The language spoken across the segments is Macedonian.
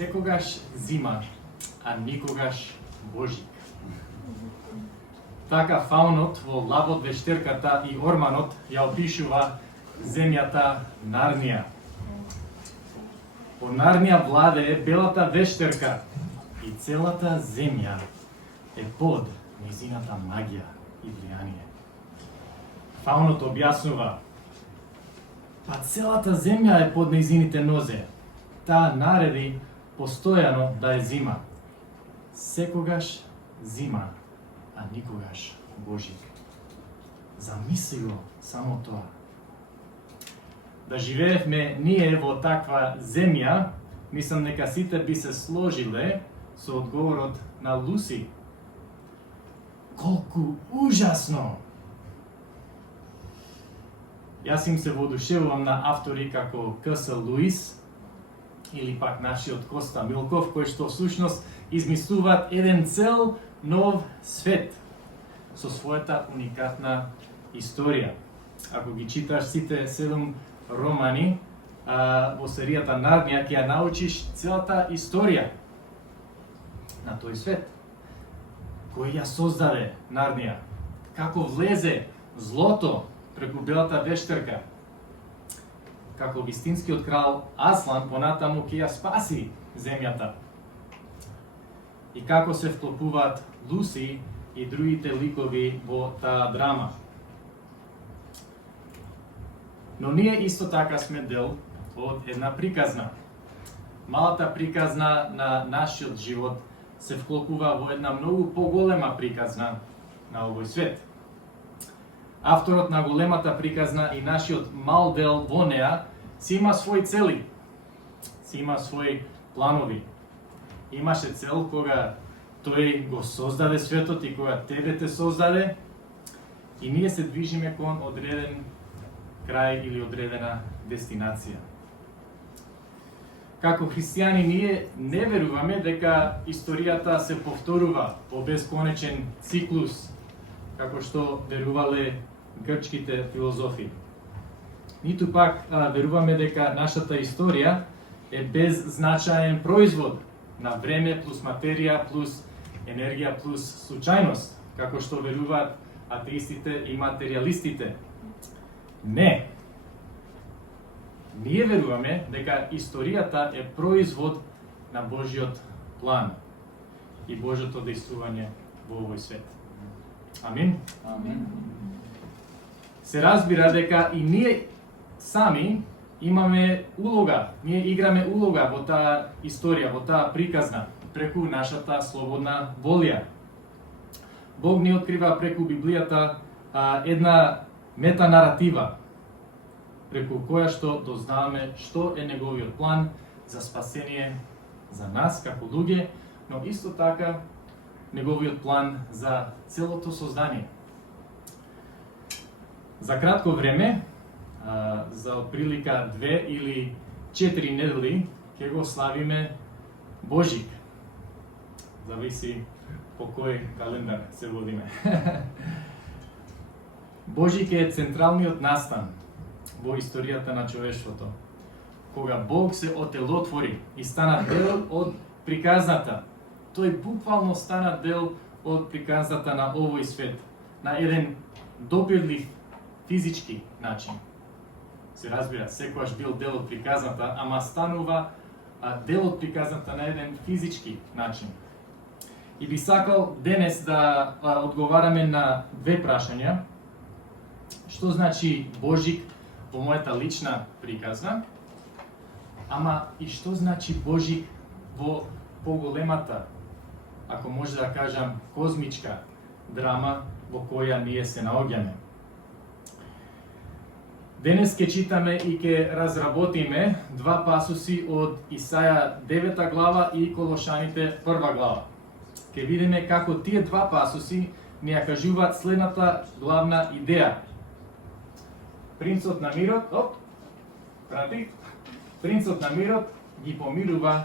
Секогаш зима, а никогаш Божик. Така фаунот во Лавот, вештерката и орманот ја опишува земјата Нарнија. По Нарнија владее белата вештерка и целата земја е под незината магија и влијание. Фаунот објаснува: па целата земја е под незините нозе. Таа нареди постојано да е зима. Секогаш зима, а никогаш Божик. Замисли го само тоа. Да живеевме ние во таква земја, мислам дека сите би се сложиле со одговорот на Луси. Колку ужасно! Јас им се воодушевувам на автори како К.С. Луис или пак нашиот Коста Милков, кои што всушност измислуваат еден цел нов свет со својата уникатна историја. Ако ги читаш сите 7 романи во серијата Нарнија, ќе ја научиш целата историја на тој свет кој ја создаде Нарнија, како влезе злото преку белата вештерка, како вистинскиот крал Аслан понатаму ќе ја спаси земјата, и како се вклопуваат Луси и другите ликови во таа драма. Но ние исто така сме дел од една приказна. Малата приказна на нашиот живот се вклопува во една многу поголема приказна на овој свет. Авторот на големата приказна и нашиот мал дел во неа си има своји цели, си има своји планови. Имаше цел кога тој го создаде светот и кога тебе те создаде, и ние се движиме кон одреден крај или одредена дестинација. Како христијани ние не веруваме дека историјата се повторува по бесконечен циклус, како што верувале грчките филозофи. Ниту пак веруваме дека нашата историја е беззначаен производ на време плюс материја плюс енергија плюс случајност, како што веруваат атеистите и материјалистите. Не. Ние веруваме дека историјата е производ на Божиот план и Божјото дејствување во овој свет. Амин? Амин. Се разбира дека и ние сами имаме улога, ние играме улога во таа историја, во таа приказна, преку нашата слободна волја. Бог ни открива преку Библијата една метанаратива, преку која што дознаваме што е неговиот план за спасение за нас како луѓе, но исто така неговиот план за целото создание. За кратко време, за отприлика 2 или 4 недели, ќе го славиме Божик. Зависи по кој календар се водиме. Божик е централниот настан во историјата на човештвото. Кога Бог се отелотвори и стана дел од приказната, тој буквално стана дел од приказната на овој свет, на еден допирлив физички начин. Се разбира, секојаш бил дел од приказната, ама станува дел од приказната на еден физички начин. И би сакал денес да одговараме на две прашања. Што значи Божик во мојата лична приказна, ама и што значи Божик во поголемата, ако може да кажам, козмичка драма во која ние се наоѓаме. Денес ќе читаме и ќе разработиме два пасуси од Исаја 9 глава и Колошаните 1 глава. Ќе видиме како тие два пасуси ни ја кажуваат следната главна идеја. Принцот на мирот, принцот на мирот ги помирува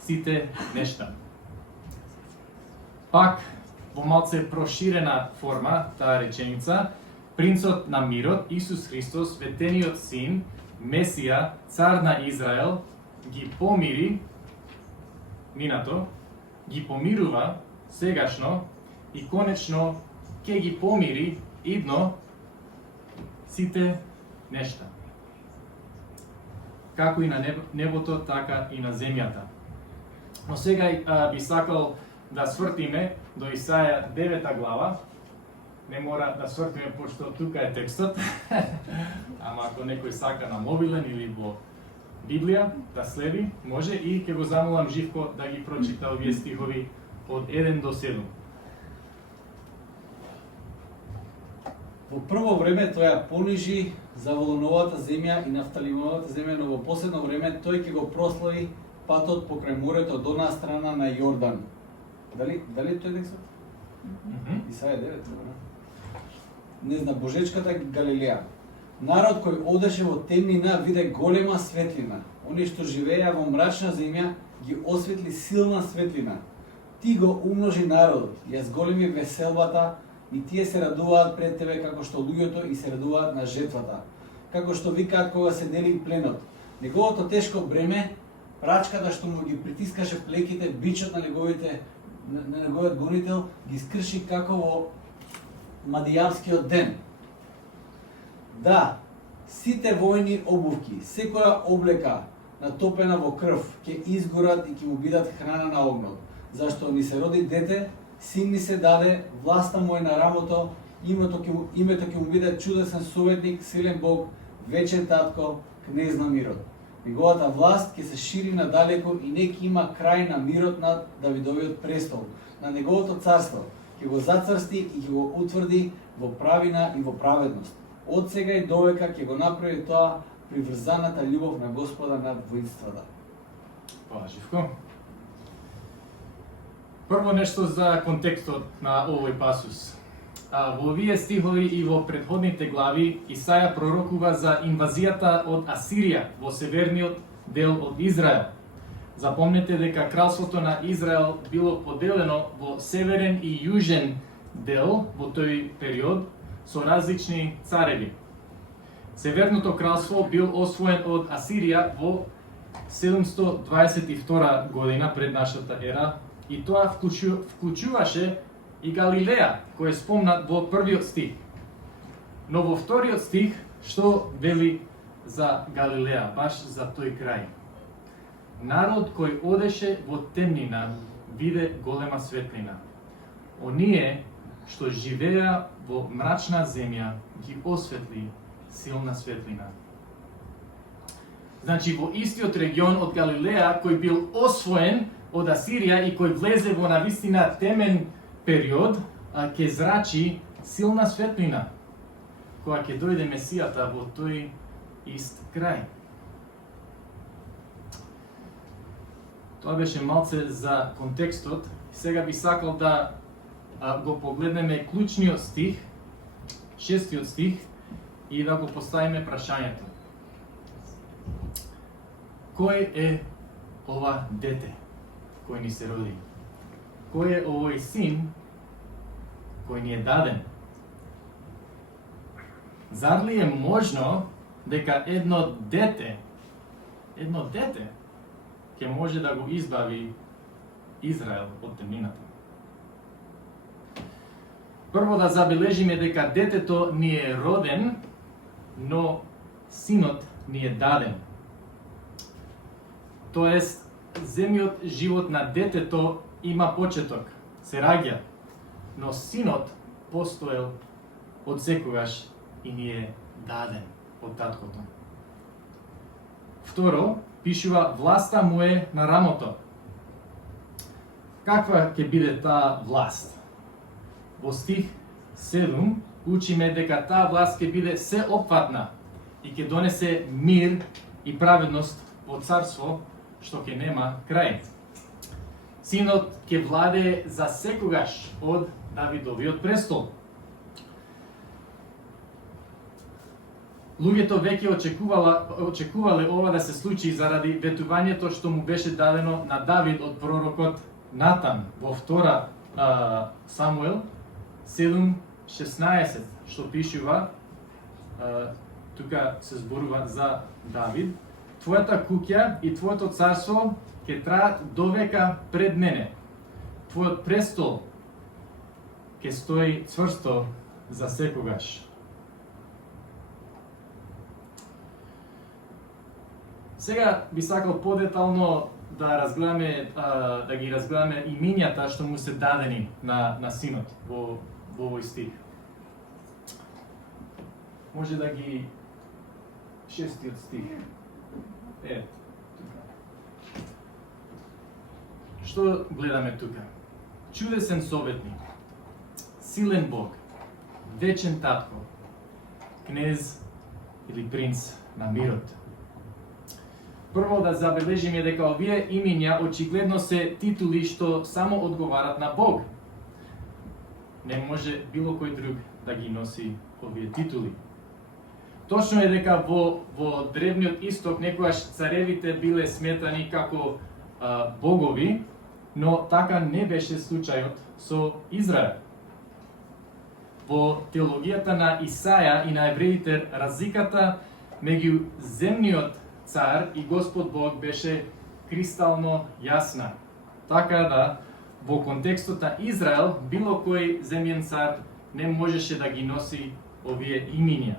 сите нешта. Пак во малце проширена форма таа реченица, принцот на мирот, Исус Христос, ветениот син, Месија, цар на Израел, ги помири минато, ги помирува сегашно и конечно ќе ги помири идно сите нешта. Како и на небото, така и на земјата. Но сега би сакал да свртиме до Исаја 9 глава. Не мора да свртиме, пошто тука е текстот. Ама ако некој сака на мобилен или во Библија да следи, може, и ќе го замолам Живко да ги прочита овие стихови од 1 до 7. Во прво време тој ја понижи Заволоновата земја и Нафталимовата земја, но во последно време тој ќе го прослави патот покрај морето од онаа страна на Јордан. Дали тој текстот? Исаја 9, добро. Не знам, Божечката Галилеја. Народ кој одеше во темнина виде голема светлина. Они што живееја во мрачна земја ги осветли силна светлина. Ти го умножи народот, ја зголеми веселбата, и тие се радуваат пред тебе како што луѓето и се радуваат на жетвата. Како што викаат кога се дели пленот. Неговото тешко бреме, прачката што му ги притискаше плеките, бичот на неговиот гонител ги скрши како во Мадијанскиот ден. Да, сите војни обувки, секоја облека натопена во крв, ќе изгорат и ќе му бидат храна на огнот. Зашто ни се роди дете, син ни се даде, власта му е на рамото, името ќе му биде чудесен советник, силен Бог, вечен татко, кнез на мирот. Неговата власт ќе се шири надалеку и не ќе има крај на мирот над Давидовиот престол, на неговото царство. Ќе го зацрсти и ќе го утврди во правина и во праведност. Од сега и довека ќе го направи тоа приврзаната љубов на Господа над воинствата. Фала, Живко. Прво нешто за контекстот на овој пасус. Во овие стихови и во претходните глави Исаја пророкува за инвазијата од Асирија во северниот дел од Израел. Запомнете дека кралството на Израел било поделено во северен и јужен дел во тој период со различни цареви. Северното кралство бил освоен од Асирија во 722 година пред нашата ера и тоа вклучуваше и Галилеја, кој е спомнат во првиот стих. Но во вториот стих, што вели за Галилеја, баш за тој крај? Народ кој одеше во темнина, виде голема светлина. Оние што живеа во мрачна земја, ги осветли силна светлина. Значи, во истиот регион од Галилеја, кој бил освоен од Асирија и кој влезе во навистина темен период, ќе зрачи силна светлина, кога ќе дојде Месијата во тој ист крај. Тоа беше малце за контекстот. Сега би сакал да го погледнеме клучниот стих, 6 стих, и да го поставиме прашањето. Кој е ова дете кој ни се роди? Кој е овој син кој ни е даден? Зар ли е можно дека едно дете ќе може да го избави Израел од темнината? Прво да забележиме дека детето ни е роден, но синот ни е даден. Тоест, земјиот живот на детето има почеток, се раѓа, но синот постоел од секогаш и ни е даден од таткото. Второ, пишува власта му е на рамото. Каква ќе биде таа власт? Во стих 7 учиме дека таа власт ќе биде сеопфатна и ќе донесе мир и праведност во царство што ќе нема крај. Синот ќе владее за секогаш од Давидовиот престол. Луѓето веќе очекувале ова да се случи заради ветувањето што му беше дадено на Давид од пророкот Натан во 2 Самуел 7:16, што пишува, тука се зборува за Давид. твојата куќа и твоето царство ќе траат довека пред мене. Твојот престол ќе стои цврсто за секогаш. Сега би сакал подетално да ги разгледаме имињата што му се дадени на синот во овој стих. Може да ги 6-тиот стих. Тука. Што гледаме тука? Чудесен советник, силен Бог, вечен татко, кнез или принц на мирот. Прво да забележиме дека овие имиња очигледно се титули што само одговарат на Бог. Не може било кој друг да ги носи овие титули. Точно е дека во древниот исток некогаш царевите биле сметани како богови, но така не беше случајот со Израел. Во теологијата на Исаја и на евреите разликата меѓу земниот цар и Господ Бог беше кристално јасна. Така да во контекстот на Израел било кој земјен цар не можеше да ги носи овие имиња.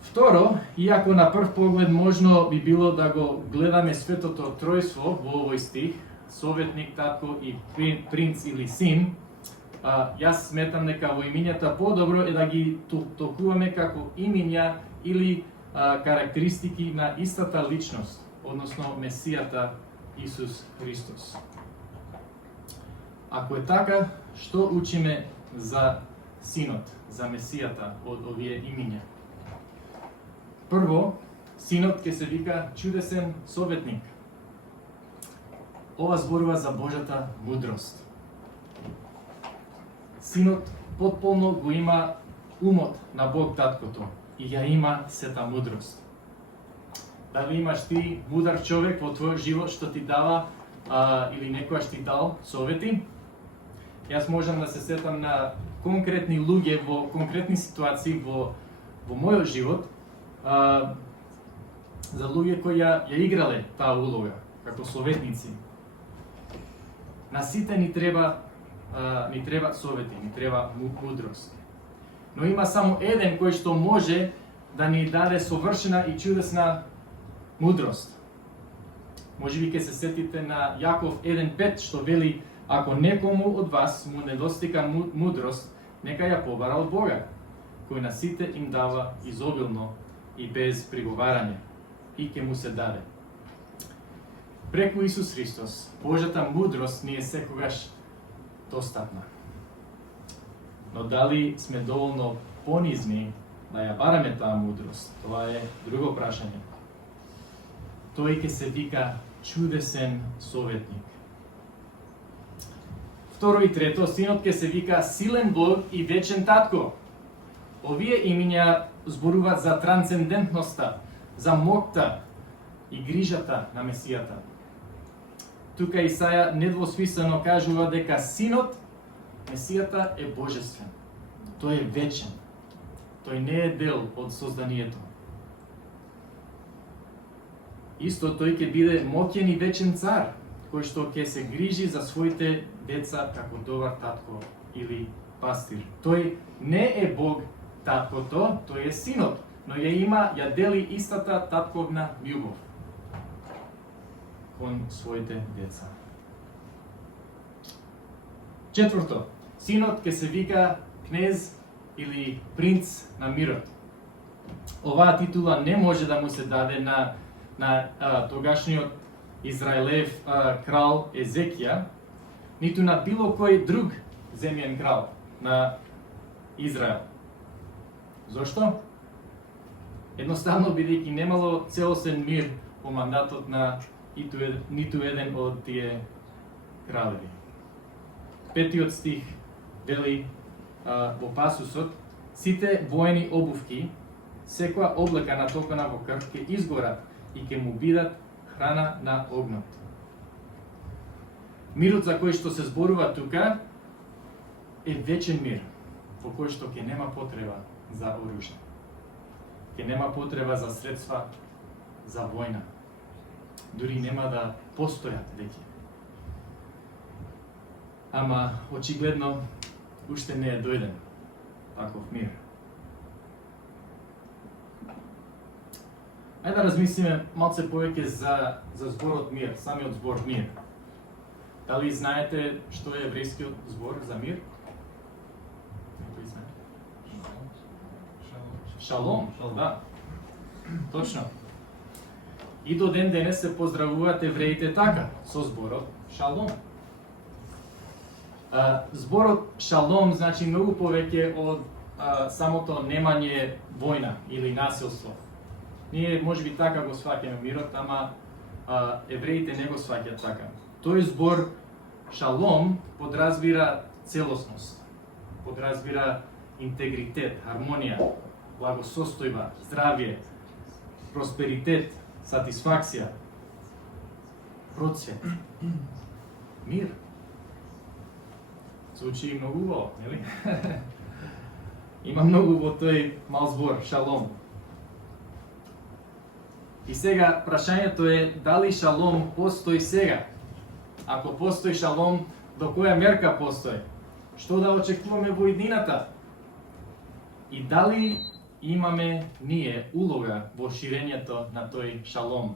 Второ, иако на прв поглед можно би било да го гледаме светото тројство во овој стих, советник, татко и принц или син, јас сметам дека во имињата подобро е да ги толкуваме како имиња или карактеристики на истата личност, односно Месијата Исус Христос. Ако е така, што учиме за синот, за Месијата од овие имиња? Прво, синот ќе се вика чудесен советник. Ова зборува за Божјата мудрост. Синот потполно го има умот на Бог таткото и ја има сета мудрост. Дали имаш ти мудар човек во твојот живот што ти дава или некојаш ти дал совети? Јас можам да се сетам на конкретни луѓе во конкретни ситуации во мојот живот, за луѓе кои ја играле таа улога како советници. На сите ни треба совети, ни треба мудрост. Но има само еден кој што може да ни даде совршена и чудесна мудрост. Можеби ќе се сетите на Јаков 1:5 што вели: ако некому од вас му недостига мудрост, нека ја побара од Бога, кој на сите им дава изобилно и без приговарање, и ќе му се даде. Преку Исус Христос, Божјата мудрост ни е секогаш достапна. Но дали сме доволно понизни да ја бараме таа мудрост, тоа е друго прашање. Тој ќе се вика чудесен советник. Второ и трето, синот ќе се вика силен Бог и вечен татко. Овие имиња зборуваат за трансцендентноста, за моќта и грижата на Месијата. Тука Исаја недвосмислено кажува дека синот, Месијата, е божествен. Тој е вечен. Тој не е дел од созданието. Исто тој ќе биде моќен и вечен цар, кој што ќе се грижи за своите деца како добар татко или пастир. Тој не е Бог таткото, тој е синот, но ја дели истата татковна љубов кон своите деца. Четврто, синот ќе се вика кнез или принц на мирот. Оваа титула не може да му се даде на тогашниот Израелев крал Езекија, ниту на било кој друг земјен крал на Израел. Зошто? Едноставно бидејќи немало целосен мир по мандатот на ниту еден од тие кралеви. 5-тиот стих вели во пасусот: сите воени обувки, секоја облека натопена во крв ќе изгорат и ќе му бидат храна на огнот. Мирот за кој што се зборува тука е вечен мир, во кој што ќе нема потреба за оружје. Ке нема потреба за средства за војна. Дури нема да постојат веќе. Ама очигледно уште не е дојден таков мир. Ајде да размислиме малце повеќе за зборот мир, самиот збор мир. Дали знаете што е еврејскиот збор за мир? Некој знае? Шалом, да. Точно. И до ден денес се поздравуваат евреите така, со зборот шалом. Зборот шалом значи многу повеќе од самото немање војна или насилство. Ние можеби така го сваќаме мирот, ама евреите не го сваќаат така. Тој збор шалом подразбира целосност, подразбира интегритет, хармонија, благосостојба, здравје, просперитет, сатисфакција, процвет, мир. Звучи многу убаво, нели? Има многу во тој мал збор, шалом. И сега прашањето е дали шалом постои сега? Ако постои шалом, до која мерка постои? Што да очекуваме во иднината? И дали имаме ние улога во ширењето на тој шалом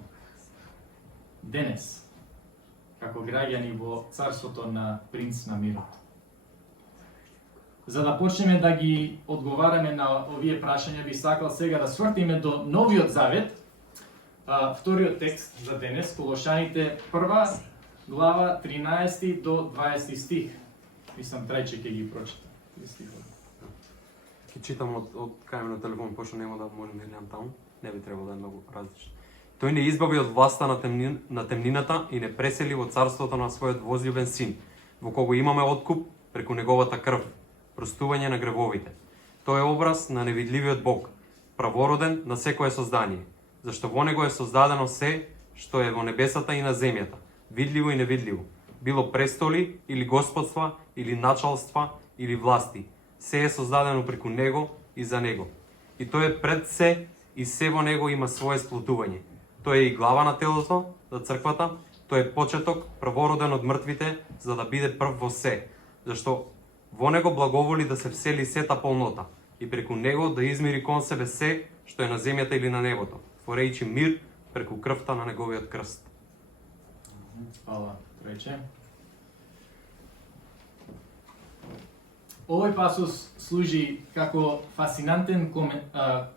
денес, како граѓани во царството на принц на мирот? За да почнеме да ги одговараме на овие прашања, би сакал сега да свртиме до Новиот Завет, вториот текст за денес, Колошаните 1 глава 13 до 20 стих. Мислам трајче ќе ги прочитам. Ќе читам од кај на телефон, пошто нема да можам да гледам таму, не би требало да е многу различно. Тој не избави од власта на темнината и не пресели во царството на својот возлюбен син, во кого имаме откуп преку неговата крв, простување на гревовите. Тој е образ на невидливиот Бог, правороден на секое создание, зашто во него е создадено се што е во небесата и на земјата, видливо и невидливо, било престоли или господства, или началства, или власти. Се е создадено преку него и за него. И тој е пред се и се во него има свое сплотување. Тој е и глава на телото, за црквата, тој е почеток, правороден од мртвите, за да биде прв во се, зашто во него благоволи да се всели сета полнота и преку него да измири кон себе се што е на земјата или на небото, творејќи мир преку крвта на неговиот крст. Фала, рече. Овој пасус служи како фасинантен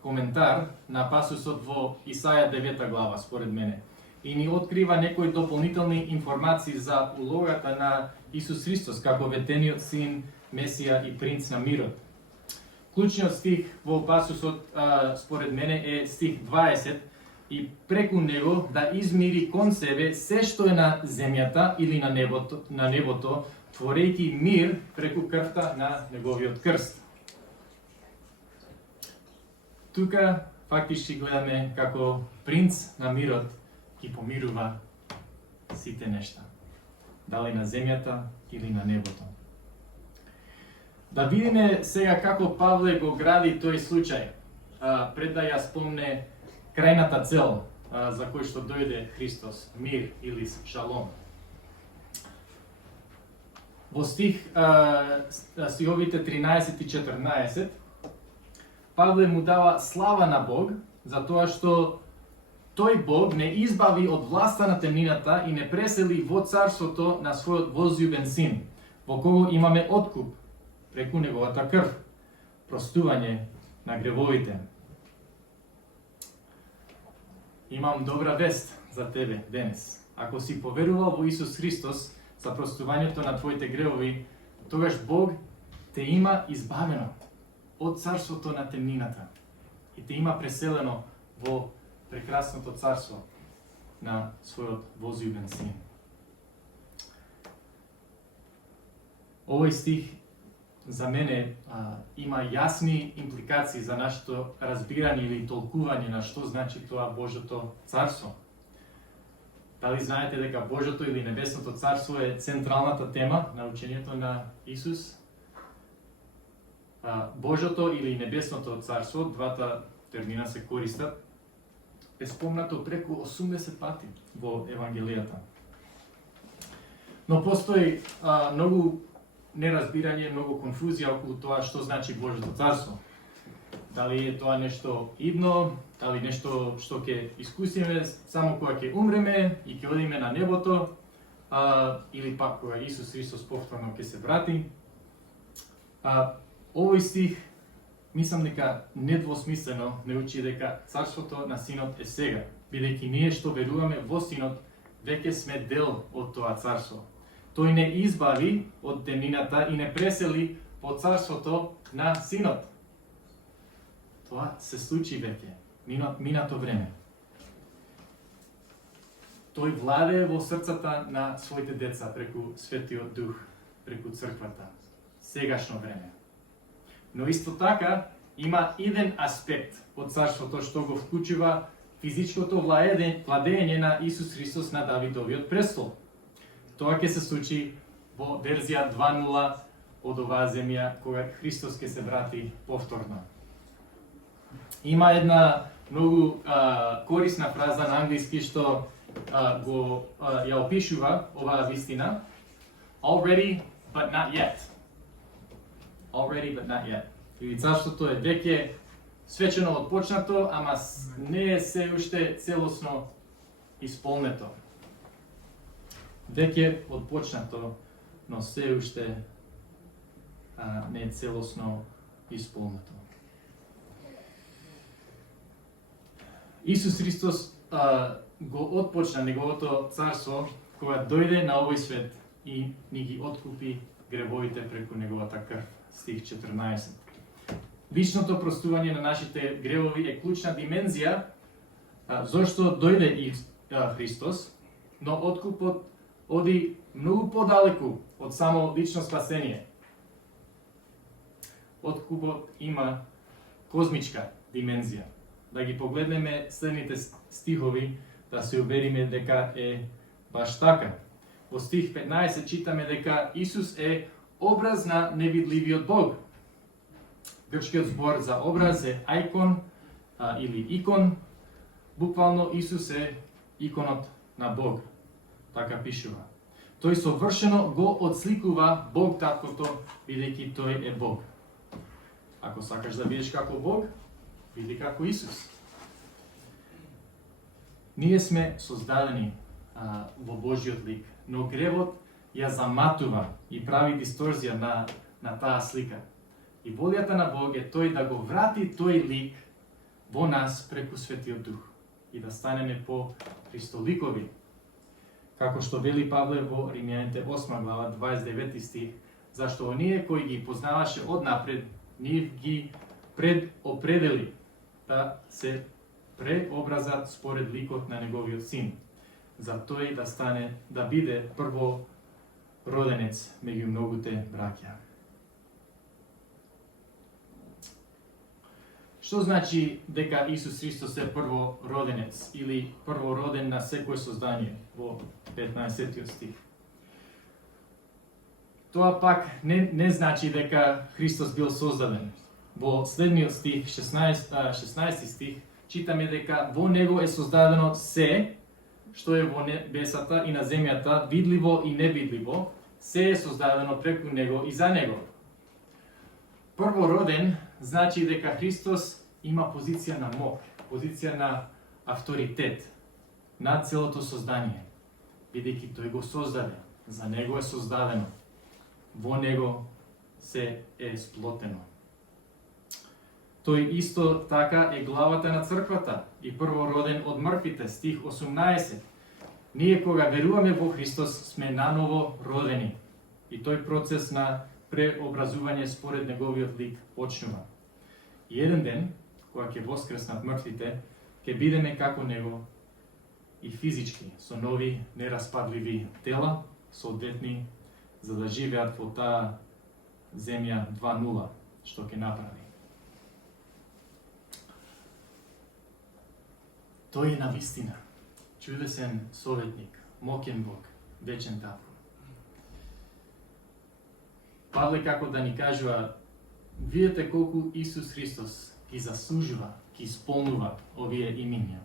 коментар на пасусот во Исаја 9 глава, според мене, и ни открива некои дополнителни информации за улогата на Исус Христос како ветениот син, Месија и принц на мирот. Клучниот стих во пасусот, според мене, е стих 20, и преку него да измири кон себе се што е на земјата или на небото, творејќи мир преку крвта на неговиот крст. Тука фактички гледаме како принц на мирот ги помирува сите нешта, дали на земјата или на небото. Да видиме сега како Павле го гради тој случај, пред да ја спомне крајната цел за кој што дојде Христос, мир или шалом. Во стиховите 13 и 14, Павле му дава слава на Бог за тоа што тој Бог не избави од власта на темнината и не пресели во царството на својот возлюбен син, во кого имаме откуп преку неговата крв, простување на гревовите. Имам добра вест за тебе денес. Ако си поверувал во Исус Христос за простувањето на твоите гревови, тогаш Бог те има избавено од царството на темнината и те има преселено во прекрасното царство на својот возлюбен син. Овој стих за мене има јасни импликации за нашето разбирање или толкување на што значи тоа Божјото царство. Дали знаете дека Божјото или Небесното царство е централната тема на учењето на Исус? Божјото или Небесното царство, двата термина се користат, е спомнато преку 80 пати во Евангелијата. Но постои многу неразбирање, многу конфузија околу тоа што значи Божјото царство. Дали е тоа нешто идно, дали нешто што ќе искусиме само кога ќе умреме и ќе одиме на небото, или пак кога Исус Христос повторно ќе се врати. Овој стих, мислам дека недвосмислено не учи дека царството на Синот е сега, бидејќи ние што веруваме во Синот, веќе сме дел од тоа царство. Тој не избави од темнината и не пресели во царството на Синот. Тоа се случи веќе, минато време. Тој владее во срцата на своите деца преку Светиот Дух, преку црквата, сегашно време. Но исто така има еден аспект од царството што го вклучува физичкото владење на Исус Христос на Давидовиот престол. Тоа ќе се случи во верзија 2.0 од оваа земја, кога Христос ќе се врати повторно. Има една многу корисна фраза на англиски што ја опишува оваа вистина. Already, but not yet. Already, but not yet. Или царството е веќе свечено отпочнато, ама не е се уште целосно исполнето. Веќе отпочнато, но се уште не е целосно исполнето. Исус Христос го отпочна неговото царство кога дојде на овој свет и ни ги откупи гревовите преку неговата крв. Стих 14. Личното простување на нашите гревови е клучна димензија зашто дојде и Христос, но откупот оди многу подалеку од само лично спасение. Откупот има козмичка димензија. Да ги погледнеме следните стихови, да се увериме дека е баш така. Во стих 15 читаме дека Исус е образ на невидливиот Бог. Грчкиот збор за образ е ајкон или икон. Буквално Исус е иконот на Бог. Така пишува. Тој совршено го отсликува Бог таткото, бидејќи тој е Бог. Ако сакаш да бидеш како Бог, биди како Исус. Ние сме создадени во Божјиот лик, но гревот ја заматува и прави дисторзија на таа слика. И волјата на Бог е тој да го врати тој лик во нас преку Светиот Дух и да станеме по Христоликови. Како што вели Павле во Римјаните 8 глава 29 стих, зашто оние кои ги познаваше однапред, нив ги предопредели да се преобразат според ликот на неговиот син, за тој да стане, да биде прво роденец меѓу многуте браќа. Што значи дека Исус Христос е прво роденец или прво роден на секој создание во 15 стих? Тоа пак не значи дека Христос бил создаден. Во следниот стих, 16 стих, читаме дека во него е создадено се што е во небесата и на земјата, видливо и невидливо, се е создадено преку него и за него. Првороден значи дека Христос има позиција на мок, позиција на авторитет над целото создание, бидејќи тој го создаде, за него е создадено, во него се е сплотено. Тој исто така е главата на црквата и првороден од мртвите, стих 18. Ние кога веруваме во Христос сме наново родени и тој процес на преобразување според неговиот лик почнува. И еден ден, кога ќе воскреснат мртвите, ќе бидеме како него и физички, со нови нераспадливи тела, соодветни, за да живеат во таа земја 2.0, што ќе направи. Тој е на вистина, чудесен советник, мокен Бог, вечен татко. Павле како да ни кажува, видете колку Исус Христос ги заслужува, ги исполнува овие имиња.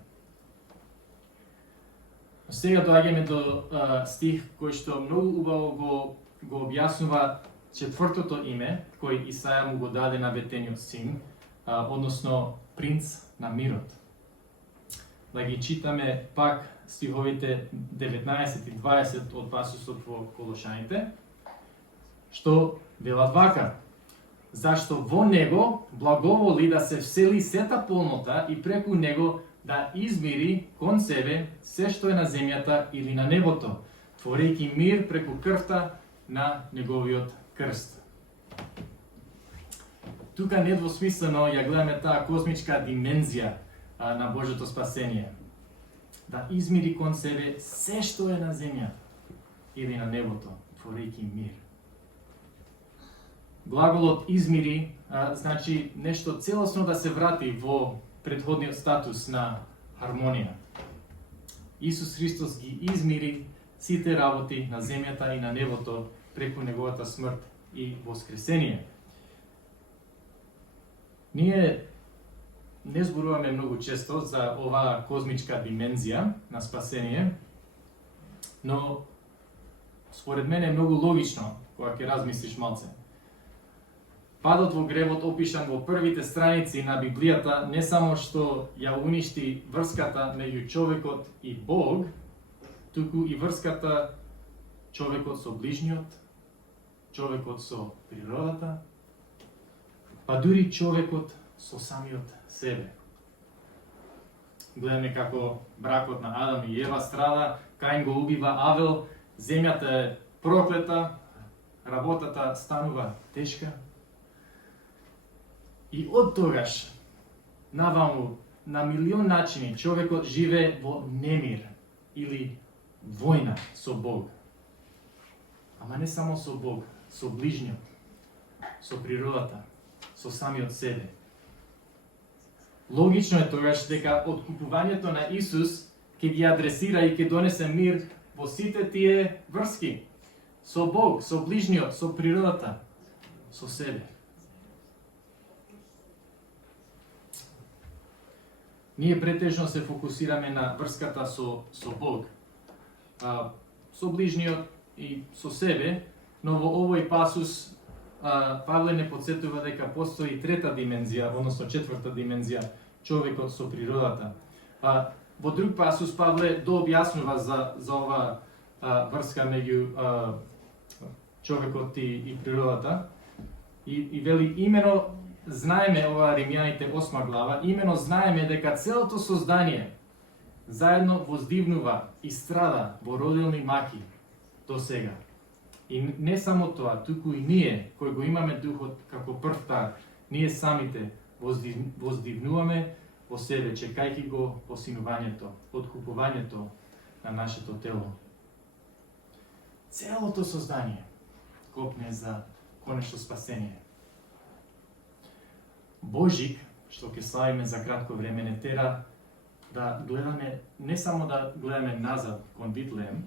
Сега доаѓаме до стих кој што многу убаво го објаснува четвртото име кој Исаја му го даде на ветениот син, односно принц на мирот. Да ги читаме пак стиховите 19 и 20 од пасусот во Колошаните, што велат вака: зашто во него благоволи да се всели сета полнота и преку него да измири кон себе се што е на земјата или на небото, творејќи мир преку крвта на неговиот крст. Тука недвосмислено ја гледаме таа космичка димензија на Божјото спасение. Да измири кон себе се што е на земјата или на небото, творејќи мир. Глаголот измири значи нешто целосно да се врати во предходниот статус на хармонија. Исус Христос ги измири сите работи на земјата и на небото преку неговата смрт и воскресение. Ние не зборуваме многу често за оваа козмичка димензија на спасение, но според мене е многу логично кога ќе размислиш малце. Падот во гревот опишан во првите страници на Библијата не само што ја уништи врската меѓу човекот и Бог, туку и врската човекот со ближниот, човекот со природата, па дури човекот со самиот себе. Гледаме како бракот на Адам и Ева страда, Каин го убива Авел, земјата е проклета, работата станува тешка. И од тогаш, наваму, на милион начини, човекот живее во немир или војна со Бог. Ама не само со Бог, со ближниот, со природата, со самиот себе. Логично е тогаш дека откупувањето на Исус ќе ги адресира и ќе донесе мир во сите тие врски. Со Бог, со ближниот, со природата, со себе. Ние претежно се фокусираме на врската со Бог, со ближниот и со себе, но во овој пасус Павле не подсетува дека постои трета димензија, односно четврта димензија, човекот со природата. Во друг пасус Павле дообјаснува за ова врска меѓу човекот и природата и вели имено знаеме, ова Римјаните 8 глава, имено знаеме дека целото создание заедно воздивнува и страда во родилни маки до сега. И не само тоа, туку и ние, кои го имаме духот како прв тар, ние самите воздивнуваме во себе, чекајќи го посинувањето, откупувањето на нашето тело. Целото создание копне за конечно спасение. Божик, што ќе славиме за кратко време, не тера да гледаме, не само да гледаме назад кон Витлеем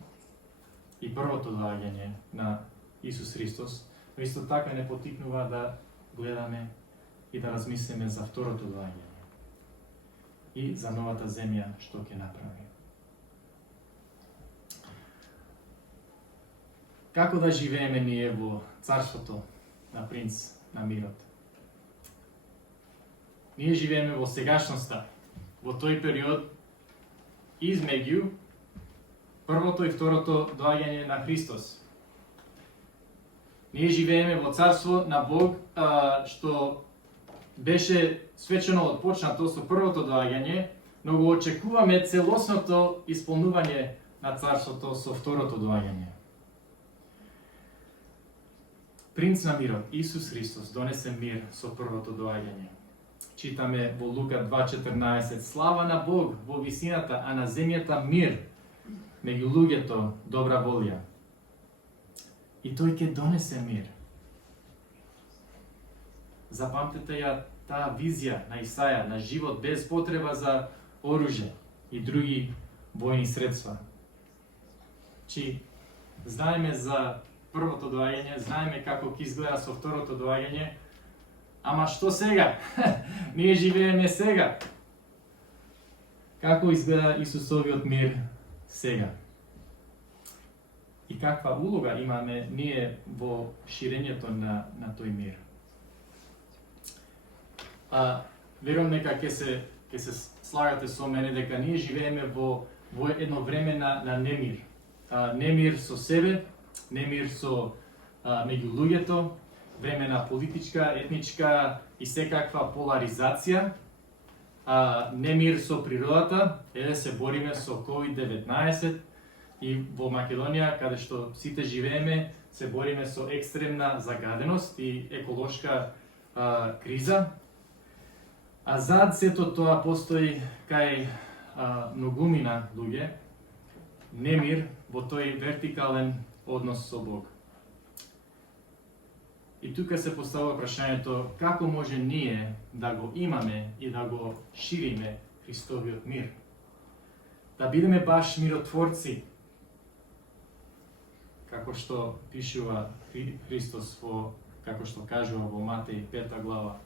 и првото доаѓање на Исус Христос, но исто така не потикнува да гледаме и да размислиме за второто доаѓање и за новата земја што ќе направи. Како да живееме ние во царството на принц на мирот? Ние живееме во сегашноста, во тој период измеѓу првото и второто доаѓање на Христос. Ние живееме во царство на Бог, што беше свечено отпочнато со првото доаѓање, но го очекуваме целосното исполнување на царството со второто доаѓање. Принц на мирот, Исус Христос, донесе мир со првото доаѓање. Читаме во Лука 2.14, слава на Бог во висината, а на земјата мир, меѓу луѓето добра волја. И тој ќе донесе мир. Запамтете ја таа визија на Исаја, на живот без потреба за оружје и други војни средства. Чи знаеме за првото доаѓање, знаеме како ќе изгледа со второто доаѓање, ама што сега? Ние живееме сега. Како изгледа Исусовиот мир сега? И каква улога имаме ние во ширењето на тој мир? Верувам дека ќе се слагате со мене дека ние живееме во едно време на немир. Немир со себе, немир со меѓу луѓето, време на политичка, етничка и секаква поларизација, немир со природата, се бориме со COVID-19 и во Македонија, каде што сите живееме, се бориме со екстремна загаденост и еколошка криза. А зад сето тоа постои кај многумина луѓе немир во тој вертикален однос со Бог. И тука се поставува прашањето како може ние да го имаме и да го шириме Христовиот мир. Да бидеме баш миротворци, како што пишува Христос како што кажува во Матеј 5 глава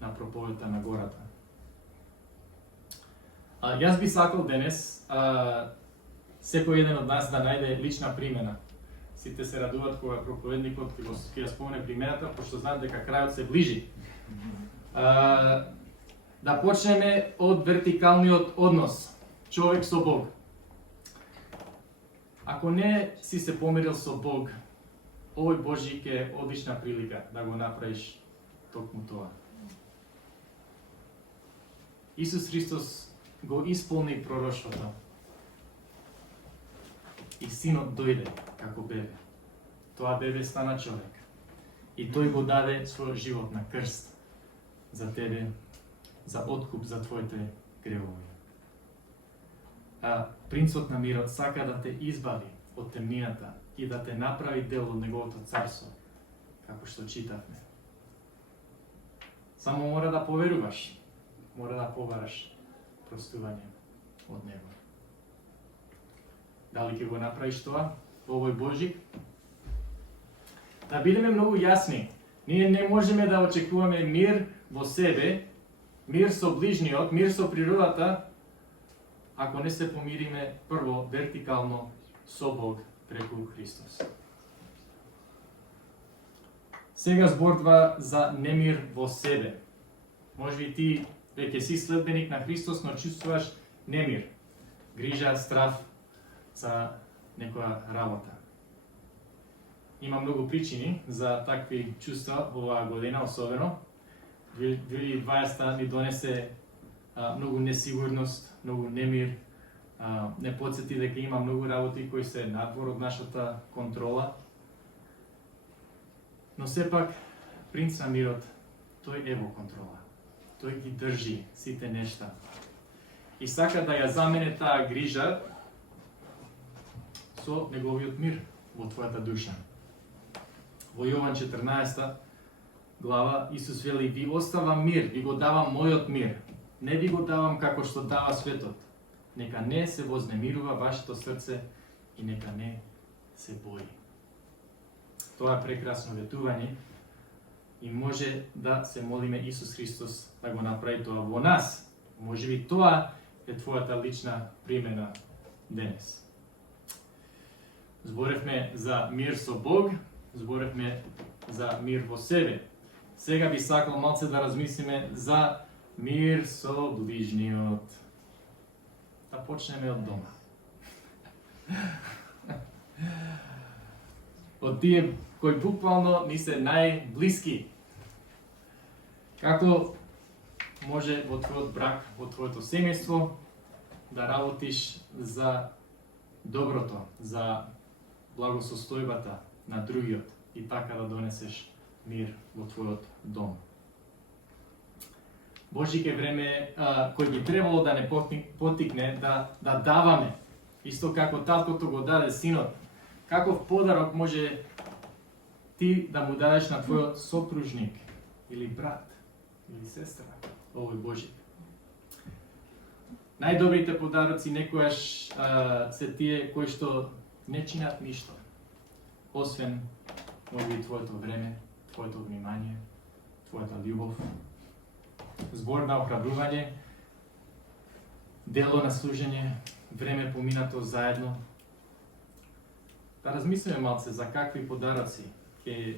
на проповедта на гората. Јас би сакал денес секој еден од нас да најде лична примена. Сите се радуваат кога проповедникот ќе ја спомне примената, пошто знаат дека крајот се ближи. Да почнеме од вертикалниот однос, човек со Бог. Ако не си се помирил со Бог, овој Божик е одлична прилика да го направиш токму тоа. Исус Христос го исполни пророштвото. И Синот дојде како бебе. Тоа бебе стана човек. И тој го даде својот живот на крст за тебе, за откуп за твоите гревови. Принцот на мирот сака да те избави од темнината и да те направи дел од неговото царство, како што читавме. Само мора да поверуваш, мора да побараш простување од него. Дали ќе го направиш тоа во овој Божик? Да бидеме многу јасни, ние не можеме да очекуваме мир во себе, мир со ближниот, мир со природата, ако не се помириме прво вертикално со Бог преку Христос. Сега зборува за немир во себе. Можеби ти веќе си следбеник на Христос, но чувствуваш немир, грижа, страв за некоја работа. Има многу причини за такви чувства оваа година, особено. 2020 ни донесе многу несигурност, многу немир, не подсети дека има многу работи кои се надвор од нашата контрола. Но сепак, принц на мирот, тој е во контрола. Тој ги држи сите нешта. И сака да ја замене таа грижа со неговиот мир во твојата душа. Во Јован 14 глава Исус вели: ви оставам мир, ви го давам мојот мир. Не ви го давам како што дава светот. Нека не се вознемирува вашето срце и нека не се бои. Тоа е прекрасно ветување и може да се молиме Исус Христос да го направи тоа во нас. Можеби тоа е твојата лична примена денес. Зборевме за мир со Бог, зборевме за мир во себе. Сега би сакал малце да размислиме за мир со ближниот. Да почнеме од дома. Од тие кои буквално ни се најблиски. Како може во твојот брак, во твоето семејство да работиш за доброто, за благосостојбата на другиот и така да донесеш мир во твојот дом. Божик е време кој би требало да не потикне да даваме, исто како таткото го даде синот. Каков подарок може ти да му дадеш на твојот сопружник или брат или сестра, овој Божик? Најдобрите подароци некојаш се тие кои што не чинат ништо, освен можеби твоето време, твоето внимание, твојата љубов, збор на охрабрување, дело на служење, време поминато заедно. Да размислиме малце за какви подароци ќе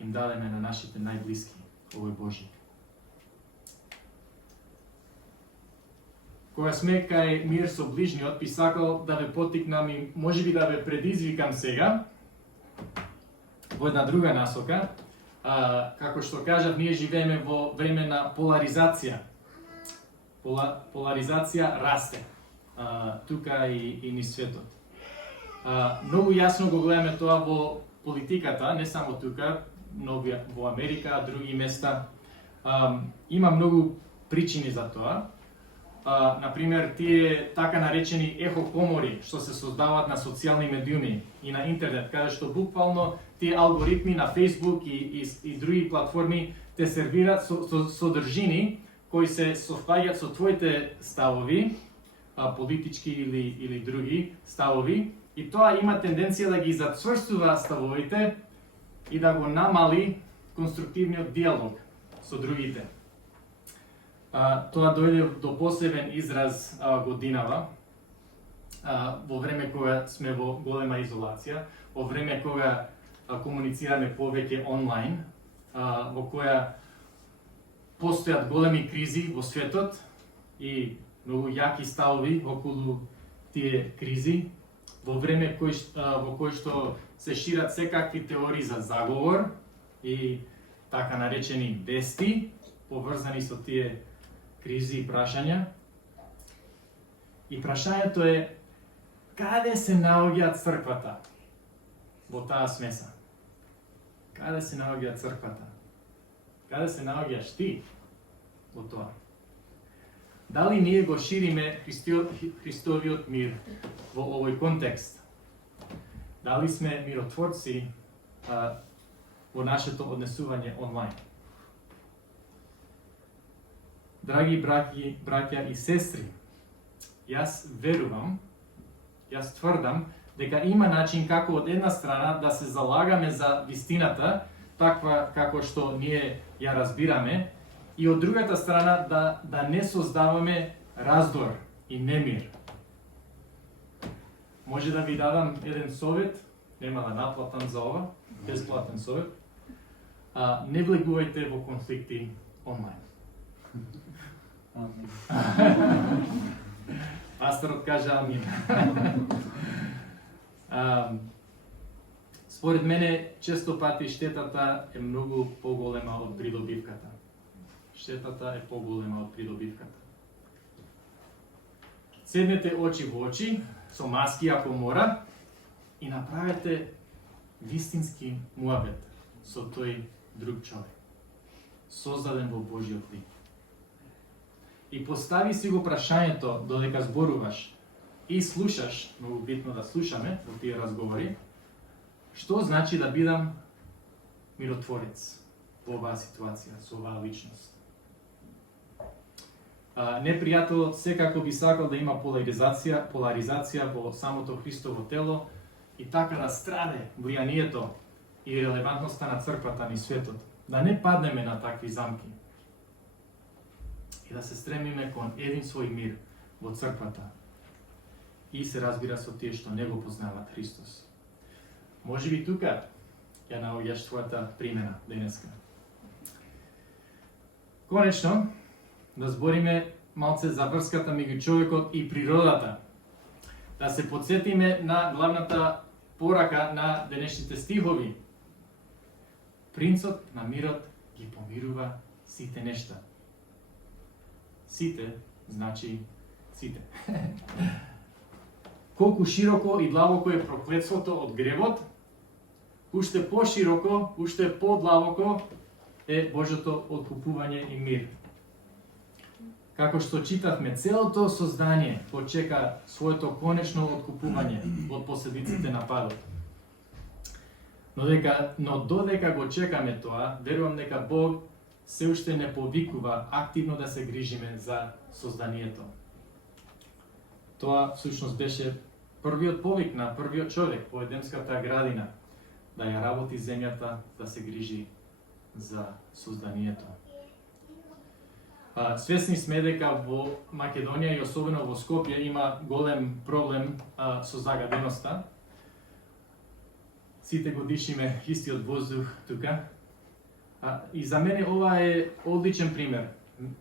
им дадеме на нашите најблиски овој Божи. Кога сме кај мир со ближниот, би сакал да ве поттикнам и можеби да ве предизвикам сега во една друга насока. Како што кажав, ние живееме во време на поларизација. Поларизација расте тука и низ светот. Многу јасно го гледаме тоа во политиката, не само тука, но во Америка, други места. Има многу причини за тоа. Например, тие така наречени ехокомори што се создаваат на социјални медиуми и на интернет, каде што буквално тие алгоритми на Facebook и други платформи те сервираат содржини кои се совпаѓаат со твоите ставови, политички или други ставови, и тоа има тенденција да ги зацврстува ставовите и да го намали конструктивниот диалог со другите. Тоа дојде до посебен израз годинава, во време кога сме во голема изолација, во време кога комуницираме повеќе онлайн, во која постојат големи кризи во светот и многу јаки ставови околу тие кризи, во време во кој што се шират секакви теории за заговор и така наречени вести, поврзани со тие кризи и прашања. И прашањето е, каде се наоѓа црквата во таа смеса? Каде се наоѓа црквата? Каде се наоѓаш ти во тоа? Дали ние го шириме Христовиот мир во овој контекст? Дали сме миротворци во нашето однесување онлайн? Драги браќа и сестри, јас верувам, јас тврдам дека има начин како од една страна да се залагаме за вистината, таква како што ние ја разбираме, и од другата страна да не создаваме раздор и немир. Може да ви дадам еден совет, нема да наплатам за ова, бесплатен совет. Не влегувајте во конфликти онлайн. Пасторот кажа амин. Според мене, често пати штетата е многу поголема од придобивката. Штетата е поголема од придобивката. Седнете очи во очи, со маски ако мора, и направете вистински муабет со тој друг човек, создаден во Божиот лик. И постави си го прашањето додека зборуваш и слушаш, многу битно да слушаме во тие разговори, што значи да бидам миротворец во оваа ситуација, со оваа личност. Непријателот секако би сакал да има поларизација во самото Христово тело и така да страде влијанието и релевантноста на црквата ни светот. Да не паднеме на такви замки и да се стремиме кон един свој мир во црквата и се разбира со тие што не го познаваат Христос. Може би тука ја наоѓаш својата примена денеска. Конечно, да збориме малце за врската меѓу човекот и природата. Да се подсетиме на главната порака на денешните стихови. Принцот на мирот ги помирува сите нешта. Сите значи сите. Колку широко и длабоко е проклетството од гревот, уште пошироко, уште подлабоко е Божјото откупување и мир. Како што читавме, целото создание почека своето конечно откупување од последиците на падот. Но додека го чекаме тоа, верувам дека Бог се уште не повикува активно да се грижиме за созданието. Тоа всушност беше првиот повик на првиот човек во Едемската градина, да ја работи земјата, да се грижи за созданието. Свесни сме дека во Македонија и особено во Скопје има голем проблем со загаденоста. Сите го дишиме истиот воздух тука. И за мене ова е одличен пример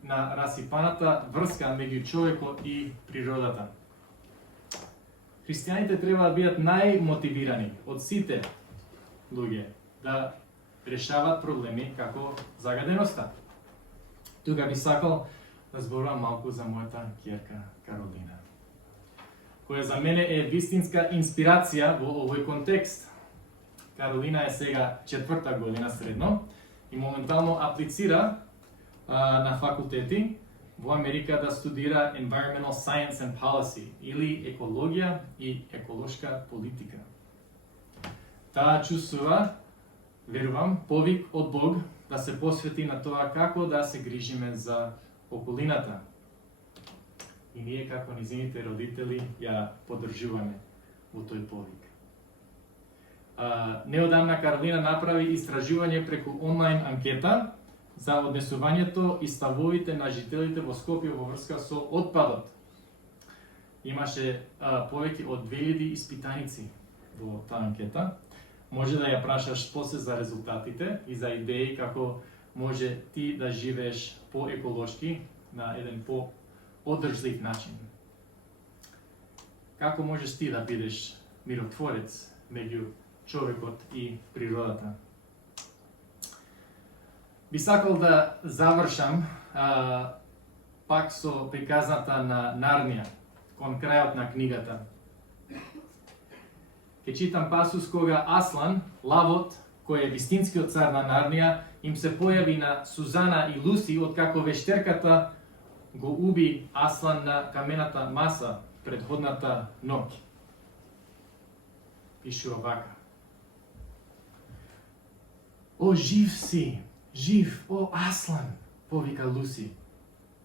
на расипаната врска меѓу човекот и природата. Христијаните треба да бидат најмотивирани од сите луѓе да решават проблеми како загаденоста. Тука би сакал да зборувам малку за мојата ќерка Каролина, која за мене е вистинска инспирација во овој контекст. Каролина е сега 4-та година средно и моментално аплицира на факултети во Америка да студира Environmental Science and Policy или екологија и еколошка политика. Таа чувствува, верувам, повик од Бог да се посвети на тоа како да се грижиме за околината. И ние како низините родители ја поддржуваме во тој повик. Неодамна Каролина направи истражување преку онлайн анкета за однесувањето и ставовите на жителите во Скопје во врска со отпадот. Имаше повеќе од 2000 испитаници во таа анкета. Може да ја прашаш после за резултатите и за идеи како може ти да живееш по-еколошки на еден по-одржлив начин. Како можеш ти да бидеш миротворец меѓу човекот и природата? Би сакал да завршам пак со приказната на Нарнија, кон крајот на книгата. Ке читам пасус кога Аслан, лавот, кој е вистинскиот цар на Нарнија, им се појави на Сузана и Луси откако вештерката го уби Аслан на камената маса предходната ноќ. Пише овака: "О, жив си! Жив, о Аслан!" повика Луси.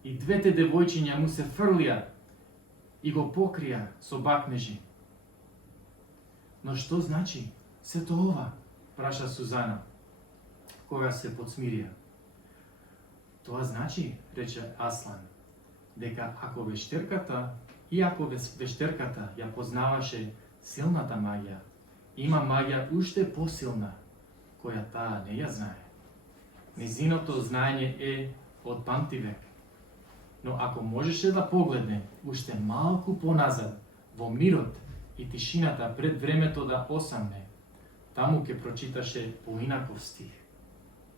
И двете девојчиња му се фрлија и го покрија со бакнежи. "Но што значи сето ова?" праша Сузана, кога се подсмирија. "Тоа значи," рече Аслан, "дека ако вештерката ја познаваше силната магија, има магија уште посилна, која таа не ја знае. Незиното знаење е од памтивек. Но ако можеше да погледне уште малку поназад во мирот и тишината пред времето да осамне, таму ќе прочиташе поинаков стих.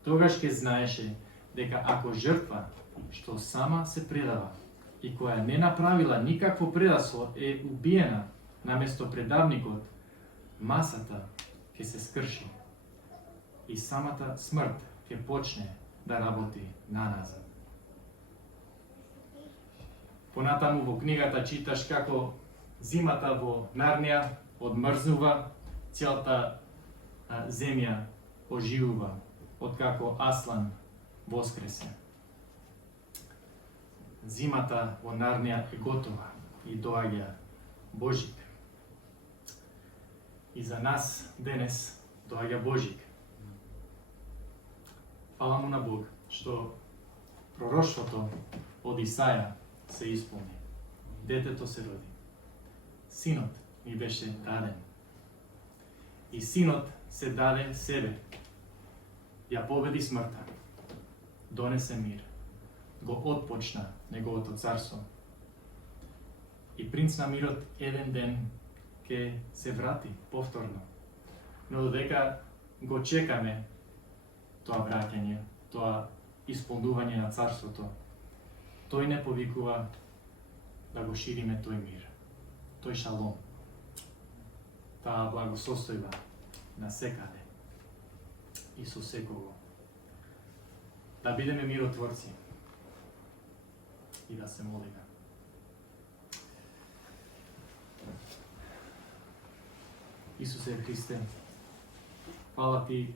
Тогаш ќе знаеше дека ако жртва што сама се предава и која не направила никакво предаство е убиена наместо предавникот, масата ќе се скрши и самата смрт ќе почне да работи наназад." Понатаму во книгата читаш како зимата во Нарнија одмрзнува, целата земја оживува откако Аслан воскресе. Зимата во Нарнија е готова и доаѓа Божик. И за нас денес доаѓа Божик. Фала му на Бог што пророштвото од Исаја се исполни. Детето се роди. Синот ми беше даден. И синот се даде себе. Ја победи смртта. Донесе мир. Го отпочна неговото царство. И принц на мирот еден ден ќе се врати повторно. Но додека го чекаме тоа враќање, тоа исполнување на царството, тој не повикува да го шириме тој мир, тој шалом, таа благосостојба на секаде и со секого. Да бидеме миротворци и да се молиме. Исусе Христе, фала ти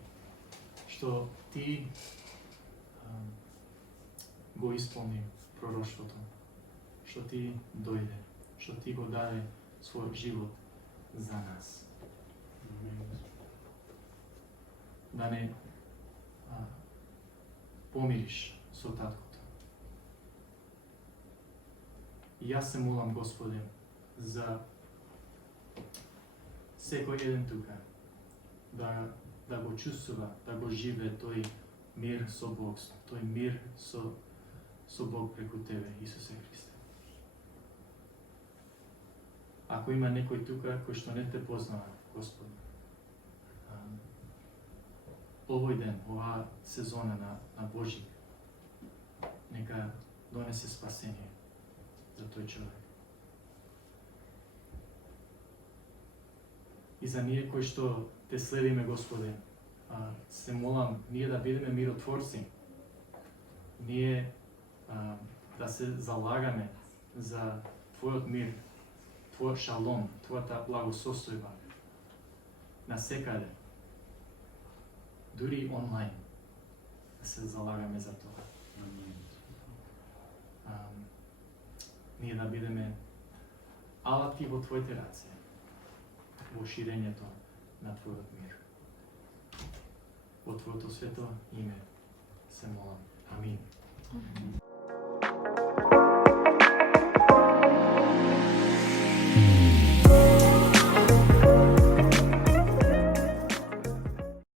што ти го исполни пророштвото, што ти дојде, што ти го даде свој живот за нас. Да не помириш со таткото, И јас се молам, Господи, за секој еден тука, да го чувствува, да го живее тој мир со Бог, тој мир со Бог преку Тебе, Исусе Христе. Ако има некој тука кој што не Те познава, Господи, овој ден, оваа сезона на Божик, нека донесе спасение за тој човек. И за ние кои што Те следиме, Господи, се молам ние да бидеме миротворци, ние да се залагаме за Твојот мир, Твојот шалом, Твојата благосостојба насекаде, дури онлайн, да се залагаме за тоа. Ние да бидеме алатки во Твоите раце, во ширењето на Твојот мир. Во Твоето свето име се молам. Амин.